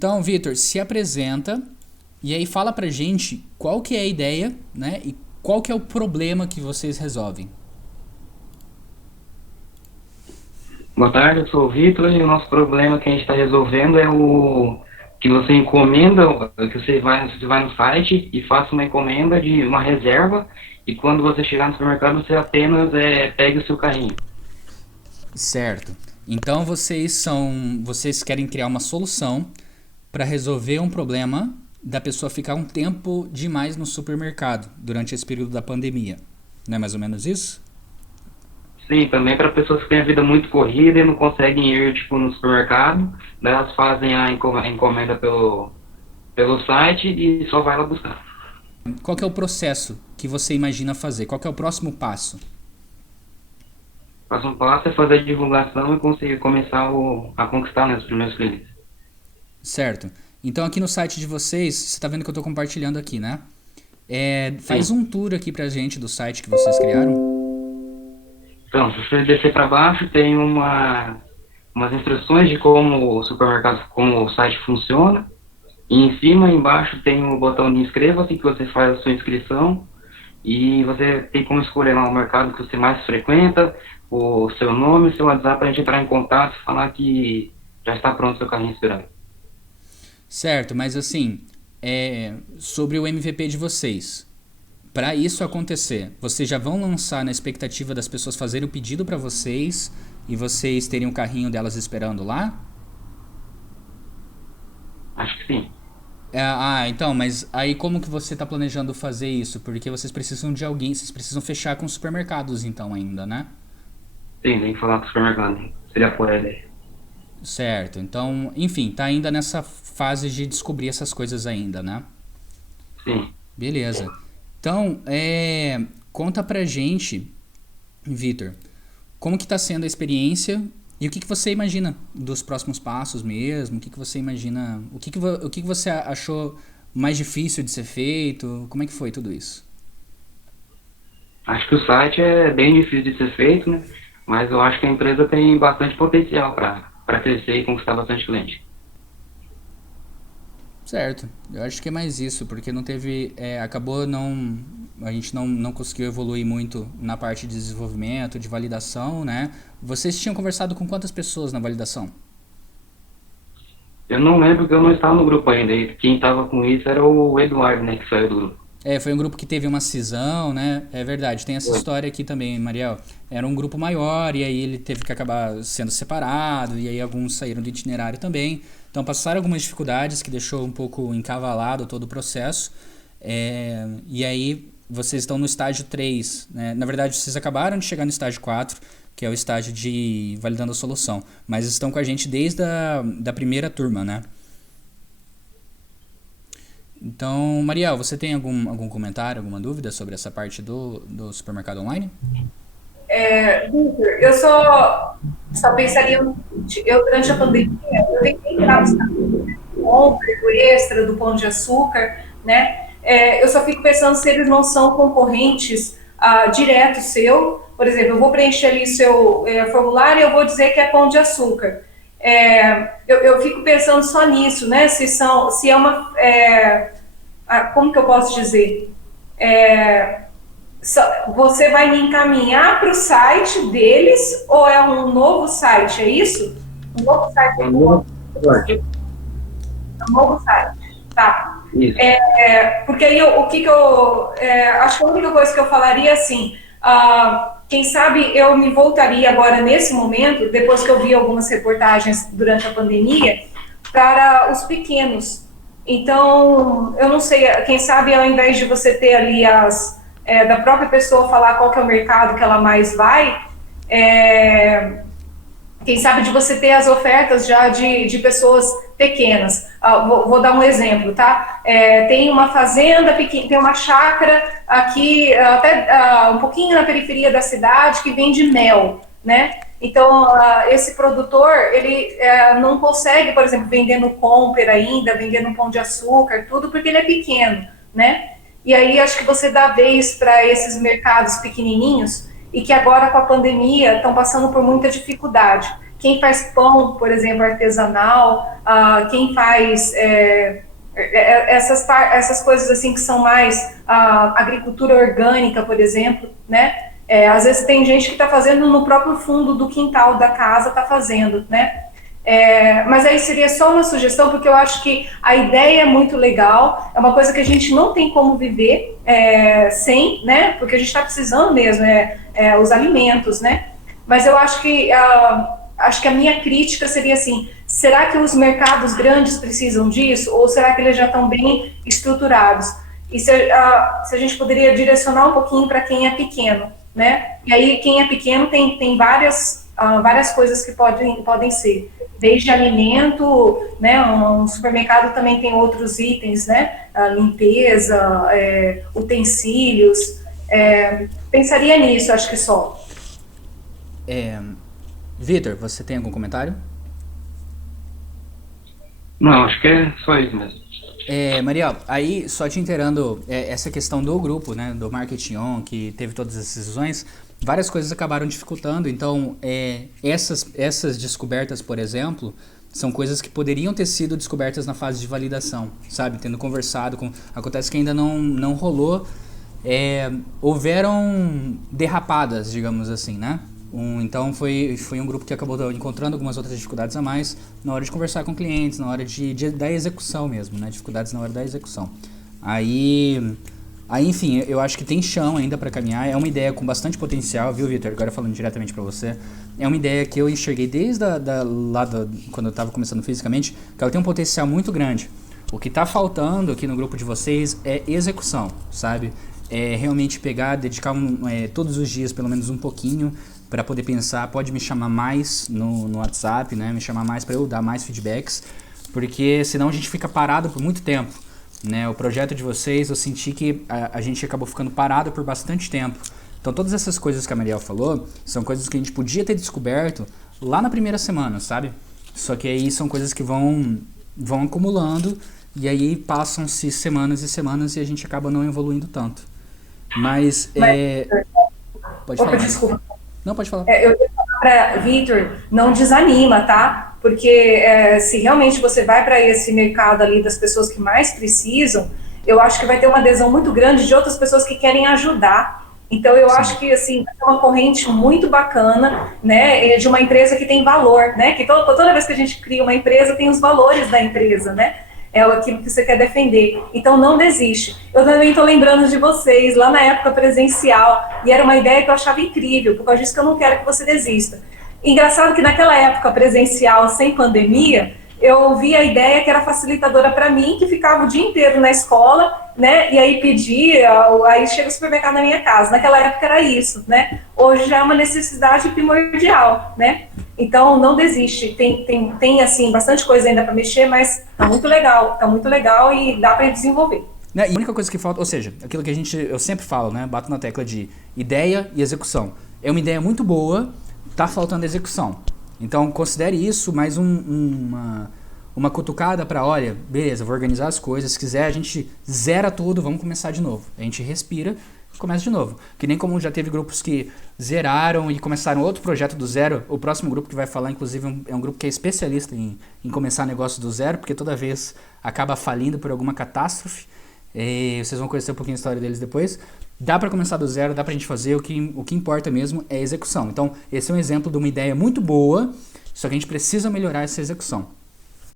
Então, Vitor, se apresenta e aí fala pra gente qual que é a ideia, né? E qual que é o problema que vocês resolvem. Boa tarde, eu sou o Vitor e o nosso problema que a gente está resolvendo é o que você encomenda, que você vai no site e faça uma encomenda de uma reserva e quando você chegar no supermercado você apenas pegue o seu carrinho. Certo. Então vocês querem criar uma solução para resolver um problema da pessoa ficar um tempo demais no supermercado durante esse período da pandemia. Não é mais ou menos isso? Sim, também para pessoas que têm a vida muito corrida e não conseguem ir tipo, no supermercado, daí elas fazem a encomenda pelo site e só vai lá buscar. Qual que é o processo que você imagina fazer? Qual que é o próximo passo? O próximo passo é fazer a divulgação e conseguir começar a conquistar, né, os primeiros clientes. Certo. Então aqui no site de vocês, você está vendo que eu estou compartilhando aqui, né? Faz Sim. um tour aqui pra gente do site que vocês criaram. Então, se você descer para baixo, tem umas instruções de como o supermercado, como o site funciona. E em cima e embaixo tem o botão de inscreva-se, que você faz a sua inscrição. E você tem como escolher lá o mercado que você mais frequenta, o seu nome, o seu WhatsApp, para a gente entrar em contato e falar que já está pronto o seu carrinho esperando. Certo, mas assim, sobre o MVP de vocês. Para isso acontecer, vocês já vão lançar na expectativa das pessoas fazerem o pedido para vocês e vocês terem o carrinho delas esperando lá? Acho que sim. Então, mas aí como que você está planejando fazer isso? Porque vocês precisam de alguém, vocês precisam fechar com os supermercados então ainda, né? Sim, tem que falar com o supermercado. Seria por ele. Certo, então, enfim, tá ainda nessa fase de descobrir essas coisas ainda, né? Sim. Beleza. Então, conta pra gente, Vitor, como que tá sendo a experiência e o que que você imagina dos próximos passos mesmo? O que que você imagina? O que que você achou mais difícil de ser feito? Como é que foi tudo isso? Acho que o site é bem difícil de ser feito, né? Mas eu acho que a empresa tem bastante potencial para crescer e conquistar bastante cliente. Certo, eu acho que é mais isso, porque não teve. Acabou não. A gente não conseguiu evoluir muito na parte de desenvolvimento, de validação, né? Vocês tinham conversado com quantas pessoas na validação? Eu não lembro que eu não estava no grupo ainda. E quem estava com isso era o Eduardo, né? Que saiu do grupo. Foi um grupo que teve uma cisão, né? É verdade, tem essa Foi. história aqui também, Mariel. Era um grupo maior e aí ele teve que acabar sendo separado e aí alguns saíram do itinerário também. Então passaram algumas dificuldades que deixou um pouco encavalado todo o processo. E aí vocês estão no estágio 3, né? Na verdade, vocês acabaram de chegar no estágio 4, que é o estágio de validando a solução. Mas estão com a gente desde da primeira turma, né? Então, Mariel, você tem algum comentário, alguma dúvida sobre essa parte do supermercado online? Victor, eu só pensaria no seguinte, eu durante a pandemia, eu tentei entrar no site, compra, por extra do Pão de Açúcar, né? Eu só fico pensando se eles não são concorrentes direto seu. Por exemplo, eu vou preencher ali seu formulário e eu vou dizer que é Pão de Açúcar. Eu fico pensando só nisso, né? Se é uma, como que eu posso dizer? É, Você vai me encaminhar para o site deles ou é um novo site, é isso? Um novo site É que um eu vou novo esporte. um novo site. Tá. Isso. Porque aí o que eu. Acho que a única coisa que eu falaria é assim. Quem sabe eu me voltaria agora nesse momento, depois que eu vi algumas reportagens durante a pandemia, para os pequenos. Então, eu não sei, quem sabe ao invés de você ter ali da própria pessoa falar qual que é o mercado que ela mais vai, é, quem sabe de você ter as ofertas já de pessoas pequenas. Vou dar um exemplo, tá? Tem uma fazenda pequena, tem uma chácara aqui, até um pouquinho na periferia da cidade, que vende mel, né? Então, esse produtor, ele não consegue, por exemplo, vender no Comper ainda, vender no Pão de Açúcar, tudo, porque ele é pequeno, né? E aí, acho que você dá vez para esses mercados pequenininhos e que agora, com a pandemia, estão passando por muita dificuldade. quem faz pão, por exemplo, artesanal, quem faz essas coisas assim que são mais agricultura orgânica, por exemplo, né? Às vezes tem gente que está fazendo no próprio fundo do quintal da casa, está fazendo, né? Mas aí seria só uma sugestão, porque eu acho que a ideia é muito legal, é uma coisa que a gente não tem como viver sem, né? Porque a gente está precisando mesmo, os alimentos, né? Mas eu acho que a minha crítica seria assim: será que os mercados grandes precisam disso? Ou será que eles já estão bem estruturados? E se a gente poderia direcionar um pouquinho para quem é pequeno, né? E aí quem é pequeno tem várias coisas que podem ser, desde alimento, né? Um supermercado também tem outros itens, né? Limpeza, utensílios. Pensaria nisso, acho que só. Vitor, você tem algum comentário? Não, acho que é só isso mesmo. Mariel, aí só te inteirando, essa questão do grupo, né, do Marketing On, que teve todas essas decisões, várias coisas acabaram dificultando. Então, essas descobertas, por exemplo, são coisas que poderiam ter sido descobertas na fase de validação, sabe? Tendo conversado com... Acontece que ainda não rolou. Houveram derrapadas, digamos assim, né? Então foi um grupo que acabou encontrando algumas outras dificuldades a mais na hora de conversar com clientes, na hora da execução mesmo, né? Dificuldades na hora da execução. Aí, enfim, eu acho que tem chão ainda para caminhar. É uma ideia com bastante potencial, viu, Vitor? Agora falando diretamente para você. É uma ideia que eu enxerguei desde quando eu estava começando fisicamente, que ela tem um potencial muito grande. O que está faltando aqui no grupo de vocês é execução, sabe? Realmente pegar, dedicar todos os dias pelo menos um pouquinho para poder pensar. Pode me chamar mais no WhatsApp, né? Me chamar mais para eu dar mais feedbacks, porque senão a gente fica parado por muito tempo, né? O projeto de vocês, eu senti que a gente acabou ficando parado por bastante tempo. Então todas essas coisas que a Mariel falou são coisas que a gente podia ter descoberto lá na primeira semana, sabe? Só que aí são coisas que vão acumulando, e aí passam-se semanas e semanas e a gente acaba não evoluindo tanto. Mas pode falar. Desculpa. Não, pode falar. Eu ia falar para Vitor, não desanima, tá? Porque se realmente você vai para esse mercado ali das pessoas que mais precisam, eu acho que vai ter uma adesão muito grande de outras pessoas que querem ajudar. Então eu acho que assim é uma corrente muito bacana, né? De uma empresa que tem valor, né? Que toda vez que a gente cria uma empresa tem os valores da empresa, né? É aquilo que você quer defender. Então não desiste. Eu também estou lembrando de vocês, lá na época presencial, e era uma ideia que eu achava incrível, por causa disso que eu não quero que você desista. Engraçado que naquela época presencial, sem pandemia, eu vi a ideia que era facilitadora para mim, que ficava o dia inteiro na escola, né? E aí pedia, aí chega o supermercado na minha casa. Naquela época era isso, né? Hoje já é uma necessidade primordial, né? Então não desiste. Tem assim bastante coisa ainda para mexer, mas tá muito legal e dá para desenvolver. E a única coisa que falta, ou seja, aquilo que eu sempre falo, né? Bato na tecla de ideia e execução. É uma ideia muito boa, tá faltando execução. Então considere isso mais uma cutucada para, olha, beleza, vou organizar as coisas, se quiser a gente zera tudo, vamos começar de novo. A gente respira e começa de novo. Que nem como já teve grupos que zeraram e começaram outro projeto do zero. O próximo grupo que vai falar, inclusive, é um grupo que é especialista em começar negócio do zero, porque toda vez acaba falindo por alguma catástrofe. E vocês vão conhecer um pouquinho a história deles depois. Dá para começar do zero, dá pra gente fazer, o que importa mesmo é a execução. Então, esse é um exemplo de uma ideia muito boa, só que a gente precisa melhorar essa execução.